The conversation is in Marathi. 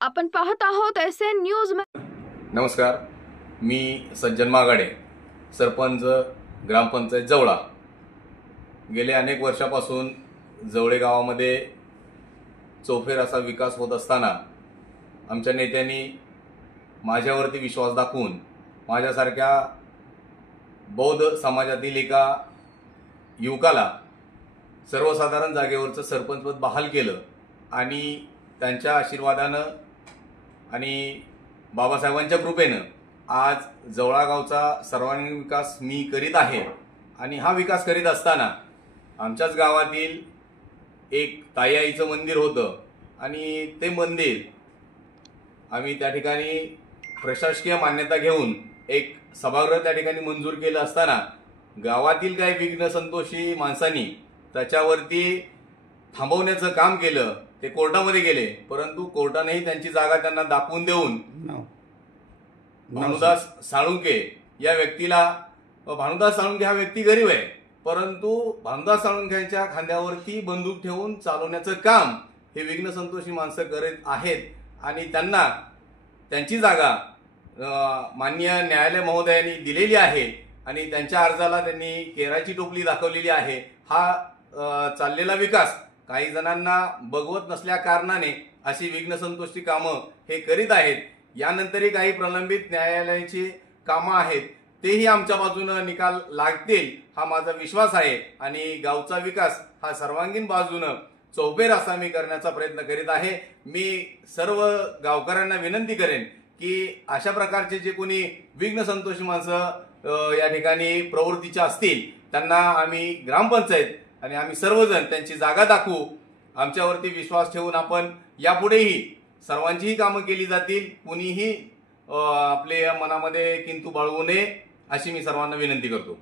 आपण पाहत आहोत SN न्यूज। नमस्कार, मी सज्जन मागाडे, सरपंच ग्रामपंचायत जवळा। गेले अनेक वर्षापासून जवळे गावामध्ये चौफेर असा विकास होत असताना आमच्या नेत्यांनी माझ्यावरती विश्वास दाखवून माझ्यासारख्या बौद्ध समाजातील एका युवकाला सर्वसाधारण जागेवरचं सरपंचपद बहाल केलं आणि त्यांच्या आशीर्वादानं आणि बाबासाहेबांच्या कृपेनं आज जवळा गावचा सर्वांगीण विकास मी करीत आहे। आणि हा विकास करीत असताना आमच्याच गावातील एक ताई आईचं मंदिर होतं आणि ते मंदिर आम्ही त्या ठिकाणी प्रशासकीय मान्यता घेऊन एक सभागृह त्या ठिकाणी मंजूर केलं असताना गावातील काही विघ्न संतोषी माणसांनी त्याच्यावरती थांबवण्याचं काम केलं। ते कोर्टामध्ये गेले, परंतु कोर्टानेही त्यांची जागा त्यांना दाखवून देऊन भानुदास साळुंके या व्यक्तीला, भानुदास साळुंके हा व्यक्ती गरीब आहे, परंतु भानुदास साळुंकेच्या खांद्यावरती बंदूक ठेवून चालवण्याचं काम हे विघ्न संतोषी माणसं करत आहेत आणि त्यांना त्यांची जागा माननीय न्यायालय महोदयांनी दिलेली आहे आणि त्यांच्या अर्जाला त्यांनी केराची टोपली दाखवलेली आहे। हा चाललेला विकास काही जणांना बघवत नसल्या कारणाने अशी विघ्न संतोषी कामं हे करीत आहेत। यानंतरही काही प्रलंबित न्यायालयाची कामं आहेत, तेही आमच्या बाजूने निकाल लागतील हा माझा विश्वास आहे आणि गावचा विकास हा सर्वांगीण बाजूने चौफेर असा मी करण्याचा प्रयत्न करीत आहे। मी सर्व गावकऱ्यांना विनंती करेन की अशा प्रकारचे जे कोणी विघ्न संतोषी माणसं या ठिकाणी प्रवृत्तीचे असतील त्यांना आम्ही ग्रामपंचायत आणि आम्ही सर्वजण त्यांची जागा दाखवू। आमच्यावरती विश्वास ठेवून आपण यापुढेही सर्वांचीही कामं केली जातील, कुणीही आपले मनामध्ये किंतु बाळगू नये अशी मी सर्वांना विनंती करतो।